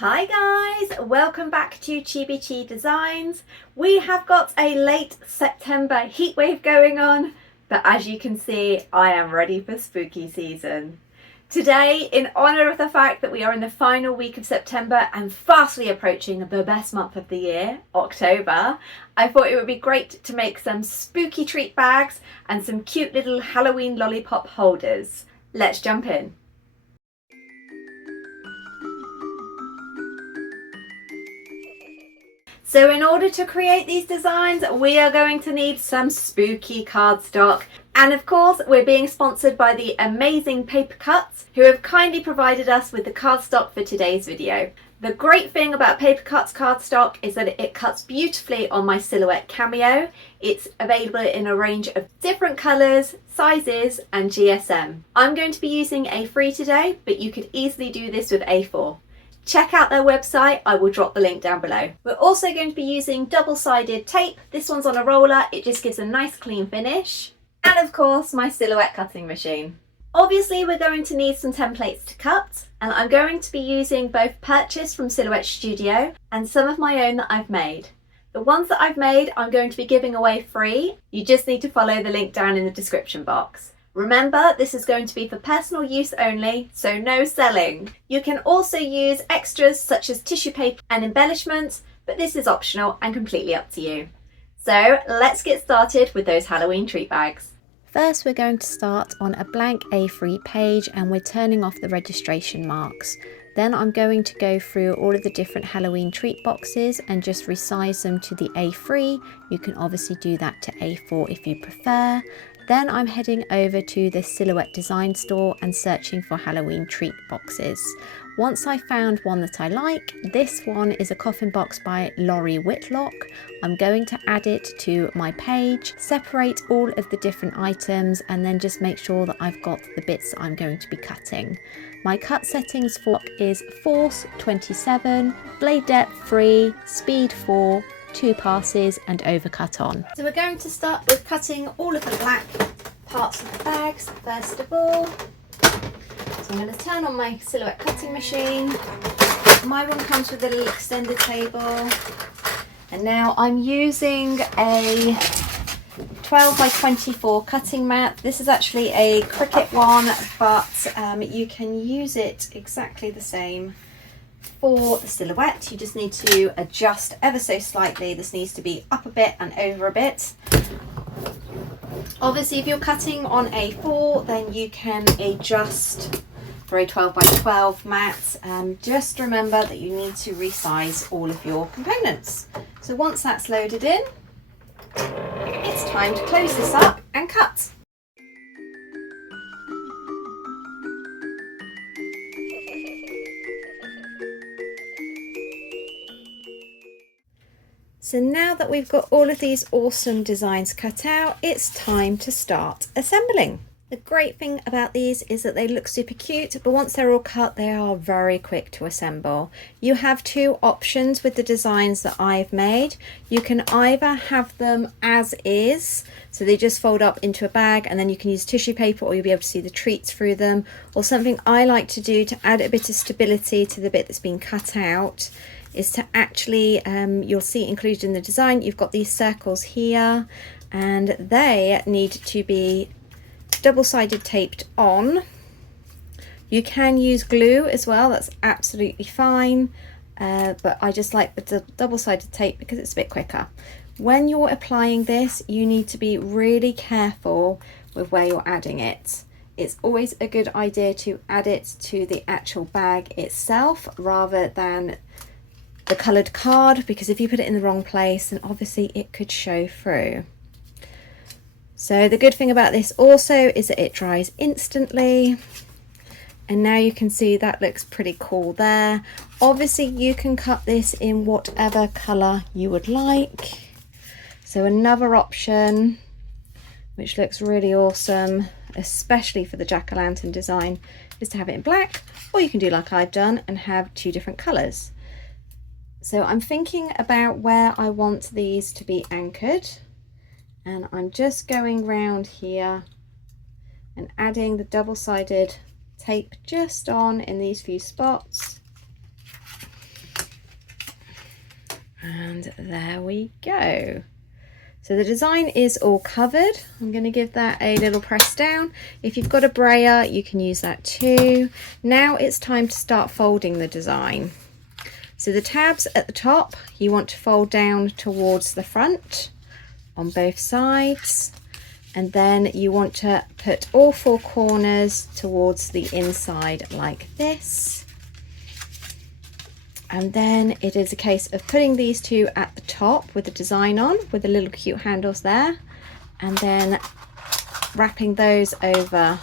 Hi guys, welcome back to Chibi Designs. We have got a late September heatwave going on, but as you can see, I am ready for spooky season. Today, in honour of the fact that we are in the final week of September and fastly approaching the best month of the year, October, I thought it would be great to make some spooky treat bags and some cute little Halloween lollipop holders. Let's jump in. So in order to create these designs, we are going to need some spooky cardstock. And of course, we're being sponsored by the amazing paper Cutz, who have kindly provided us with the cardstock for today's video. The great thing about paper Cutz cardstock is that it cuts beautifully on my Silhouette Cameo. It's available in a range of different colours, sizes and GSM. I'm going to be using A3 today, but you could easily do this with A4. Check out their website, I will drop the link down below. We're also going to be using double-sided tape. This one's on a roller, it just gives a nice clean finish. And of course, my Silhouette cutting machine. Obviously, we're going to need some templates to cut, and I'm going to be using both purchased from Silhouette Studio and some of my own that I've made. The ones that I've made, I'm going to be giving away free. You just need to follow the link down in the description box. Remember, this is going to be for personal use only, so no selling. You can also use extras such as tissue paper and embellishments, but this is optional and completely up to you. So let's get started with those Halloween treat bags. First, we're going to start on a blank A3 page and we're turning off the registration marks. Then I'm going to go through all of the different Halloween treat boxes and just resize them to the A3. You can obviously do that to A4 if you prefer. Then I'm heading over to the Silhouette design store and searching for Halloween treat boxes. Once I found one that I like, this one is a coffin box by Laurie Whitlock. I'm going to add it to my page, separate all of the different items and then just make sure that I've got the bits that I'm going to be cutting. My cut settings for is Force 27, Blade Depth 3, Speed 4, 2 passes and overcut on. So we're going to start with cutting all of the black parts of the bags first of all. So I'm going to turn on my Silhouette cutting machine. My one comes with a little extended table. And now I'm using a 12 by 24 cutting mat. This is actually a Cricut one, but you can use it exactly the same for the Silhouette. You just need to adjust ever so slightly. This needs to be up a bit and over a bit. Obviously, if you're cutting on A4, then you can adjust for a 12 by 12 mat. Just remember that you need to resize all of your components. So once that's loaded in, it's time to close this up and cut. So now that we've got all of these awesome designs cut out, it's time to start assembling. The great thing about these is that they look super cute, but once they're all cut, they are very quick to assemble. You have two options with the designs that I've made. You can either have them as is, so they just fold up into a bag and then you can use tissue paper or you'll be able to see the treats through them. Or something I like to do to add a bit of stability to the bit that's been cut out is to actually, you'll see included in the design, you've got these circles here and they need to be double-sided taped on. You can use glue as well, that's absolutely fine, but I just like the double-sided tape because it's a bit quicker. When you're applying this, you need to be really careful with where you're adding it. It's always a good idea to add it to the actual bag itself rather than the coloured card, because if you put it in the wrong place, then obviously it could show through. So the good thing about this also is that it dries instantly. And now you can see that looks pretty cool there. Obviously you can cut this in whatever colour you would like. So another option, which looks really awesome, especially for the jack-o'-lantern design, is to have it in black, or you can do like I've done and have two different colours. So I'm thinking about where I want these to be anchored, and I'm just going round here and adding the double-sided tape just on in these few spots. And there we go. So the design is all covered. I'm going to give that a little press down. If you've got a brayer, you can use that too. Now it's time to start folding the design. So the tabs at the top, you want to fold down towards the front on both sides. And then you want to put all four corners towards the inside like this. And then it is a case of putting these two at the top with the design on, with the little cute handles there, and then wrapping those over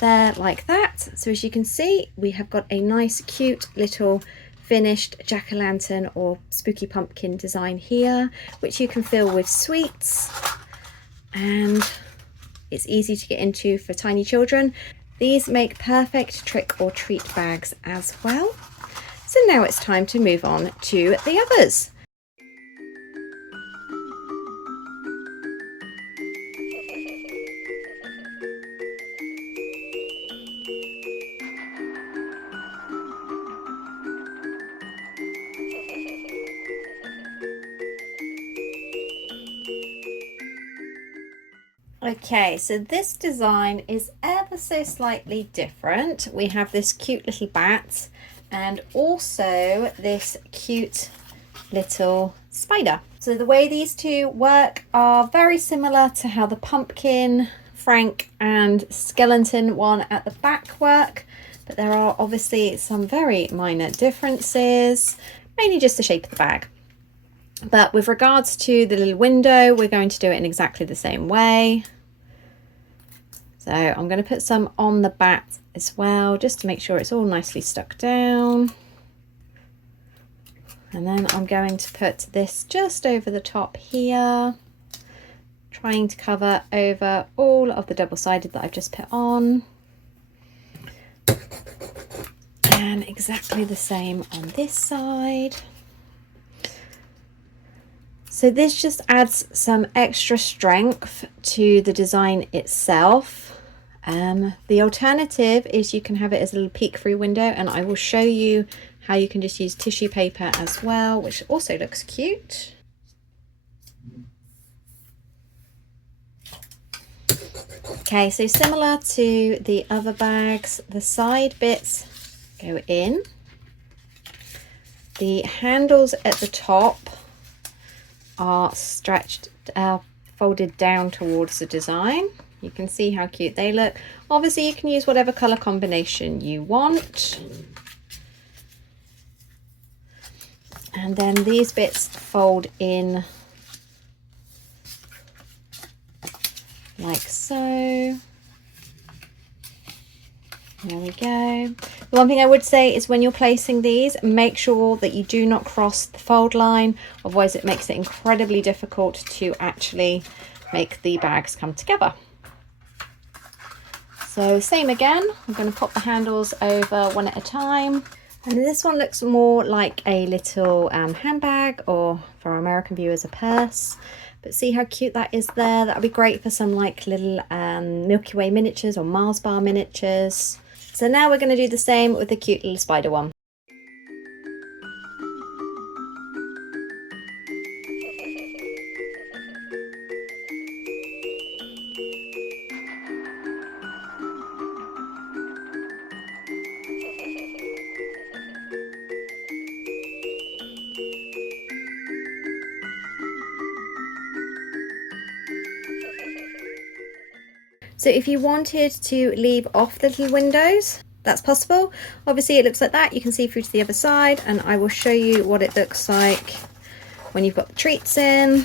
there like that. So as you can see, we have got a nice cute little finished jack-o'-lantern or spooky pumpkin design here, which you can fill with sweets, and it's easy to get into for tiny children. These make perfect trick or treat bags as well. So now it's time to move on to the others. Okay, so this design is ever so slightly different. We have this cute little bat and also this cute little spider. So the way these two work are very similar to how the pumpkin, Frank and skeleton one at the back work, but there are obviously some very minor differences, mainly just the shape of the bag. But with regards to the little window, we're going to do it in exactly the same way. So I'm going to put some on the bat as well, just to make sure it's all nicely stuck down. And then I'm going to put this just over the top here, trying to cover over all of the double-sided that I've just put on. And exactly the same on this side. So this just adds some extra strength to the design itself. The alternative is you can have it as a little peek-through window, and I will show you how you can just use tissue paper as well, which also looks cute. Okay, so similar to the other bags, the side bits go in. The handles at the top are stretched, folded down towards the design. You can see how cute they look. Obviously you can use whatever color combination you want. And then these bits fold in like so. There we go. The one thing I would say is when you're placing these, make sure that you do not cross the fold line, otherwise it makes it incredibly difficult to actually make the bags come together. So same again, I'm going to pop the handles over one at a time. And this one looks more like a little handbag, or for our American viewers, a purse. But see how cute that is there? That would be great for some like little Milky Way miniatures or Mars bar miniatures. So now we're going to do the same with the cute little spider one. So if you wanted to leave off the little windows, that's possible. Obviously it looks like that. You can see through to the other side, and I will show you what it looks like when you've got the treats in.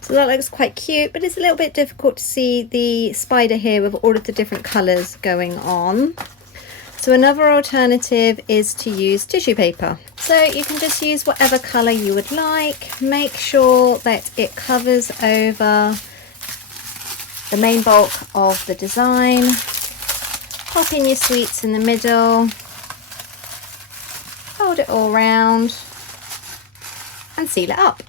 So that looks quite cute, but it's a little bit difficult to see the spider here with all of the different colours going on. So another alternative is to use tissue paper. So you can just use whatever colour you would like. Make sure that it covers over the main bulk of the design. Pop in your sweets in the middle. Fold it all round and seal it up.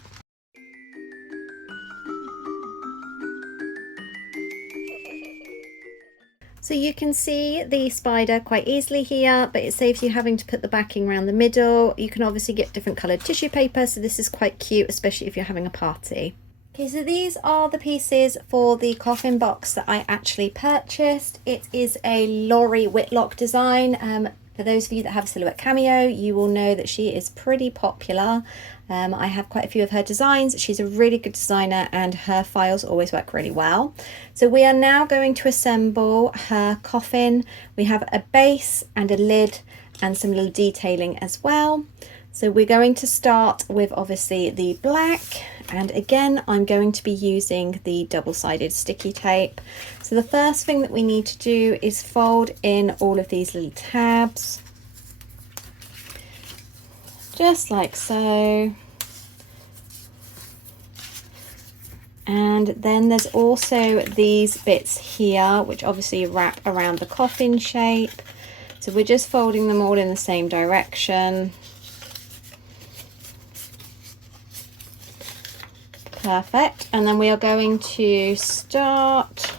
So you can see the spider quite easily here, but it saves you having to put the backing around the middle. You can obviously get different coloured tissue paper, so this is quite cute, especially if you're having a party. Okay, so these are the pieces for the coffin box that I actually purchased. It is a Laurie Whitlock design. For those of you that have Silhouette Cameo, you will know that she is pretty popular. I have quite a few of her designs. She's a really good designer and her files always work really well. So we are now going to assemble her coffin. We have a base and a lid and some little detailing as well. So we're going to start with obviously the black, and again I'm going to be using the double-sided sticky tape. So the first thing that we need to do is fold in all of these little tabs, just like so. And then there's also these bits here which obviously wrap around the coffin shape. So we're just folding them all in the same direction. Perfect. And then we are going to start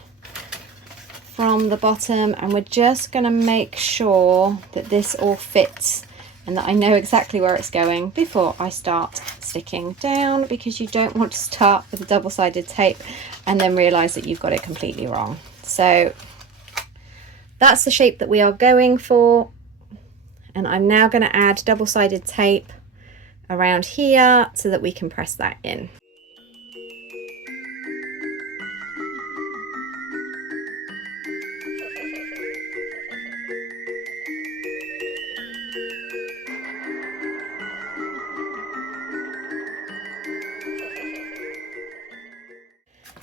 from the bottom, and we're just going to make sure that this all fits and that I know exactly where it's going before I start sticking down, because you don't want to start with a double-sided tape and then realize that you've got it completely wrong. So that's the shape that we are going for, and I'm now going to add double-sided tape around here so that we can press that in.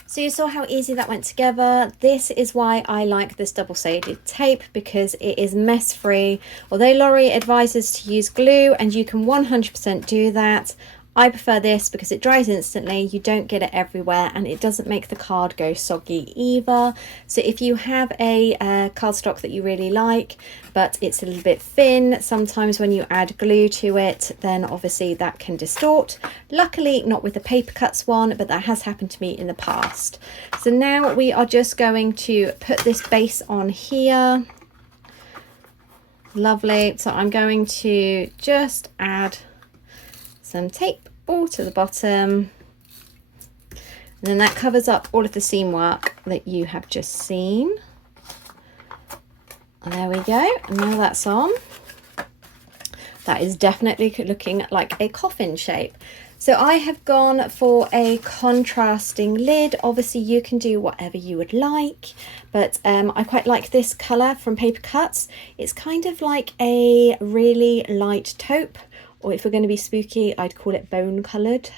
So you saw how easy that went together. This is why I like this double-sided tape, because it is mess free. Although Laurie advises to use glue, and you can 100% do that, I prefer this because it dries instantly, you don't get it everywhere, and it doesn't make the card go soggy either. So if you have a cardstock that you really like, but it's a little bit thin, sometimes when you add glue to it, then obviously that can distort. Luckily not with the paper Cutz one, but that has happened to me in the past. So now we are just going to put this base on here. Lovely. So I'm going to just add some tape all to the bottom, and then that covers up all of the seam work that you have just seen. And there we go, and now that's on. That is definitely looking like a coffin shape. So I have gone for a contrasting lid. Obviously you can do whatever you would like, but I quite like this colour from Paper Cutz. It's kind of like a really light taupe, or if we're going to be spooky, I'd call it bone coloured.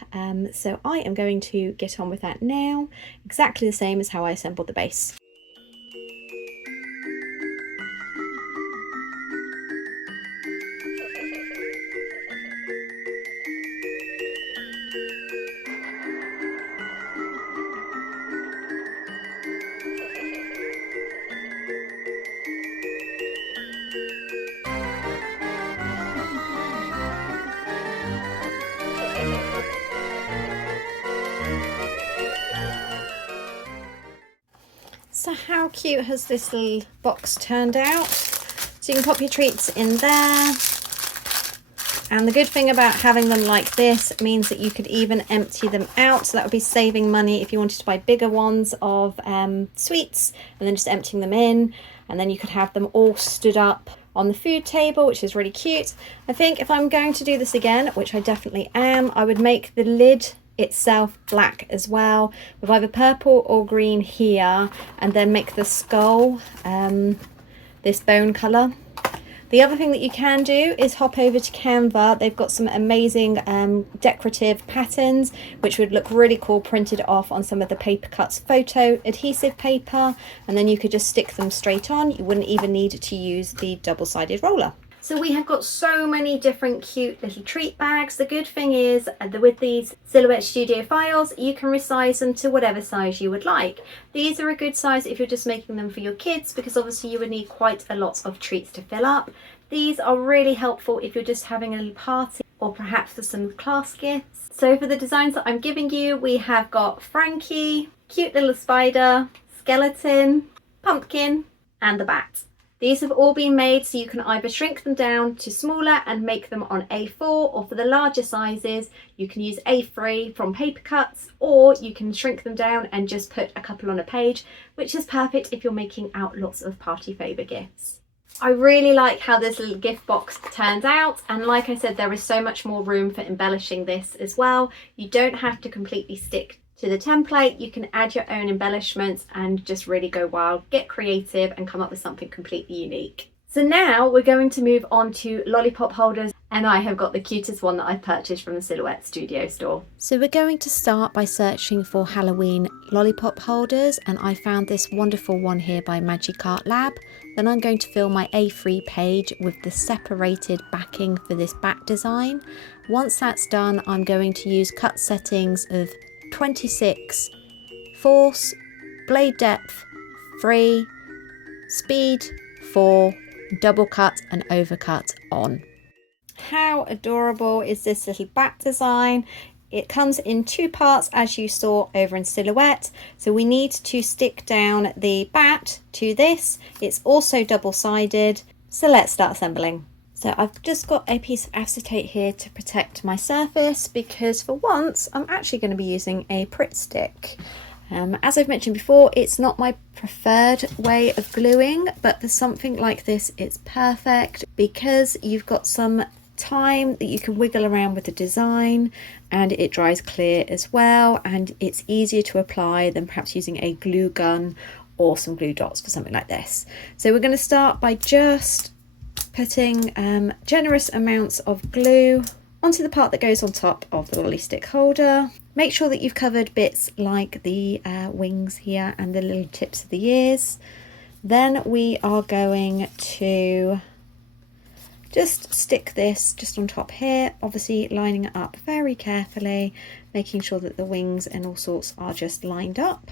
So I am going to get on with that now, exactly the same as how I assembled the base. So how cute has this little box turned out? So you can pop your treats in there. And the good thing about having them like this means that you could even empty them out. So that would be saving money if you wanted to buy bigger ones of sweets and then just emptying them in. And then you could have them all stood up on the food table, which is really cute. I think if I'm going to do this again, which I definitely am, I would make the lid itself black as well, with either purple or green here, and then make the skull this bone colour. The other thing that you can do is hop over to Canva. They've got some amazing decorative patterns which would look really cool printed off on some of the Paper Cutz photo adhesive paper, and then you could just stick them straight on. You wouldn't even need to use the double-sided roller. So we have got so many different cute little treat bags. The good thing is that with these Silhouette Studio files, you can resize them to whatever size you would like. These are a good size if you're just making them for your kids, because obviously you would need quite a lot of treats to fill up. These are really helpful if you're just having a little party, or perhaps for some class gifts. So for the designs that I'm giving you, we have got Frankie, cute little spider, skeleton, pumpkin, and the bat. These have all been made so you can either shrink them down to smaller and make them on A4, or for the larger sizes you can use A3 from Paper Cutz, or you can shrink them down and just put a couple on a page, which is perfect if you're making out lots of party favour gifts. I really like how this little gift box turned out, and like I said, there is so much more room for embellishing this as well. You don't have to completely stick to the template, you can add your own embellishments and just really go wild, get creative and come up with something completely unique. So now we're going to move on to lollipop holders, and I have got the cutest one that I purchased from the Silhouette Studio store. So we're going to start by searching for Halloween lollipop holders, and I found this wonderful one here by Magic Art Lab. Then I'm going to fill my A3 page with the separated backing for this back design. Once that's done, I'm going to use cut settings of 26, force, blade depth 3, speed 4, double cut and overcut on. How adorable is this little bat design? It comes in 2 parts as you saw over in Silhouette. So we need to stick down the bat to this. It's also double-sided. So let's start assembling. So I've just got a piece of acetate here to protect my surface, because for once I'm actually going to be using a Pritt stick. As I've mentioned before, it's not my preferred way of gluing, but for something like this it's perfect because you've got some time that you can wiggle around with the design, and it dries clear as well, and it's easier to apply than perhaps using a glue gun or some glue dots for something like this. So we're going to start by just putting generous amounts of glue onto the part that goes on top of the lolly stick holder. Make sure that you've covered bits like the wings here and the little tips of the ears. Then we are going to just stick this just on top here, obviously lining it up very carefully, making sure that the wings and all sorts are just lined up.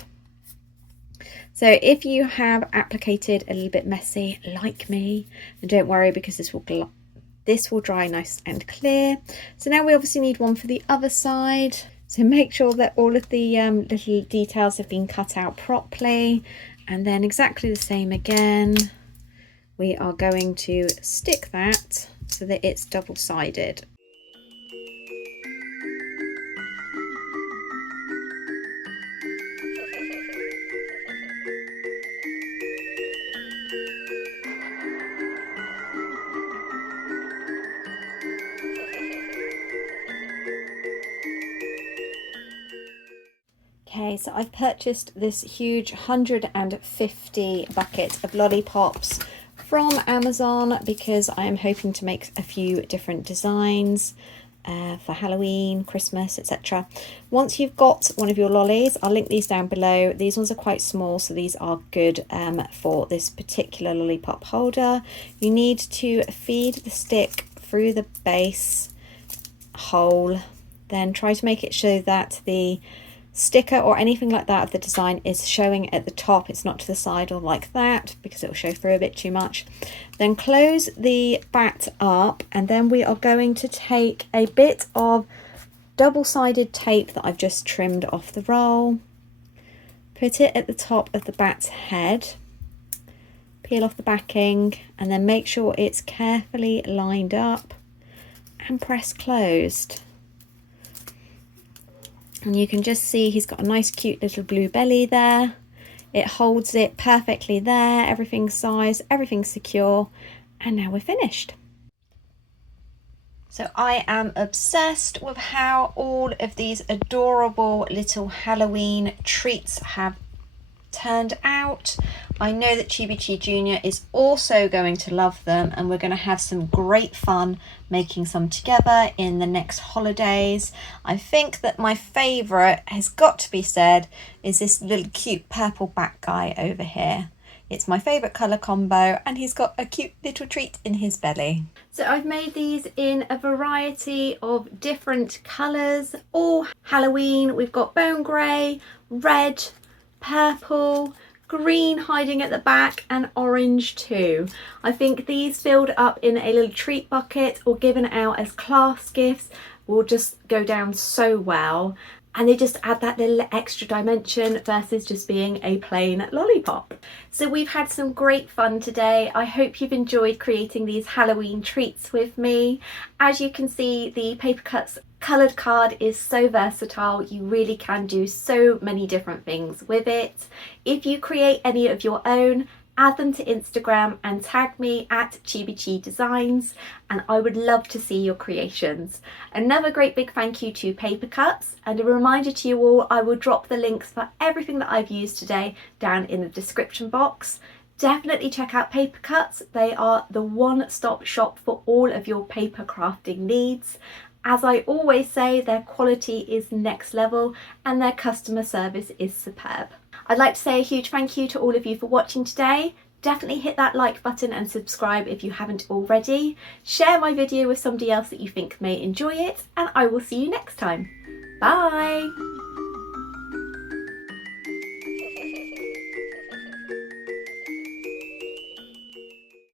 So if you have applicated a little bit messy like me, then don't worry, because this will dry nice and clear. So now we obviously need one for the other side. So make sure that all of the little details have been cut out properly, and then exactly the same again. We are going to stick that so that it's double-sided. Okay, so I've purchased this huge 150 bucket of lollipops from Amazon because I am hoping to make a few different designs for Halloween, Christmas, etc. Once you've got one of your lollies, I'll link these down below. These ones are quite small, so these are good for this particular lollipop holder. You need to feed the stick through the base hole, then try to make it so that the sticker or anything like that of the design is showing at the top. It's not to the side or like that, because it will show through a bit too much. Then close the bat up, and then we are going to take a bit of double-sided tape that I've just trimmed off the roll, put it at the top of the bat's head, peel off the backing, and then make sure it's carefully lined up and press closed. And you can just see he's got a nice cute little blue belly there. It holds it perfectly there, everything's sized, everything's secure, and now we're finished. So I am obsessed with how all of these adorable little Halloween treats have turned out. I know that Chibi Jr. is also going to love them, and we're going to have some great fun making some together in the next holidays. I think that my favourite has got to be said is this little cute purple bat guy over here. It's my favourite colour combo, and he's got a cute little treat in his belly. So I've made these in a variety of different colours, all Halloween. We've got bone grey, red, purple, green hiding at the back, and orange too. I think these filled up in a little treat bucket or given out as class gifts will just go down so well. and they just add that little extra dimension versus just being a plain lollipop. So we've had some great fun today. I hope you've enjoyed creating these Halloween treats with me. As you can see, the Paper Cutz coloured card is so versatile. You really can do so many different things with it. If you create any of your own, add them to Instagram and tag me at Chibi Designs, and I would love to see your creations. Another great big thank you to Paper Cutz, and a reminder to you all, I will drop the links for everything that I've used today down in the description box. Definitely check out Paper Cutz. They are the one-stop shop for all of your paper crafting needs. As I always say, their quality is next level and their customer service is superb. I'd like to say a huge thank you to all of you for watching today. Definitely hit that like button and subscribe if you haven't already. Share my video with somebody else that you think may enjoy it, and I will see you next time. Bye!